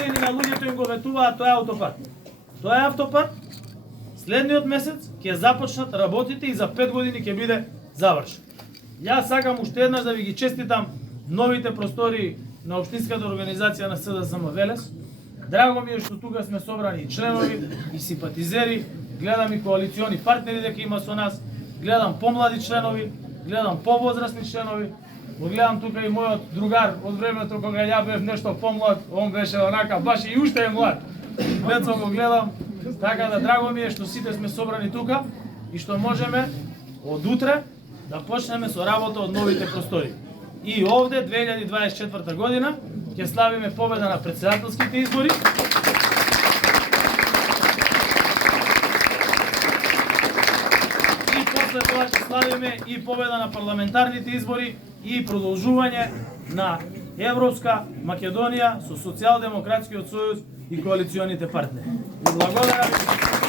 години на луѓето им го ветуваат тој автопат. Тој автопат следниот месец ќе започнат работите и за 5 години ќе биде завршен. Јас сакам уште еднаш да ви ги честитам новите простори на општинската организација на СДСМ Велес. Драго ми е што тука сме собрани и членови и симпатизери, гледам и коалициони партнери дека има со нас, гледам помлади членови, гледам повозрастни членови, гледам тука и мојот другар од времето кога ја бев нешто помлад, он беше онака баш и уште е млад. Децо го гледам, така да драго ми е што сите сме собрани тука и што можеме од утре да почнеме со работа од новите простори. И овде 2024 година ќе славиме победа на претседателските избори. И после тоа ќе славиме и победа на парламентарните избори и продолжување на Европска Македонија со Социјалдемократскиот сојуз и коалиционите партнери. Благодарам ви.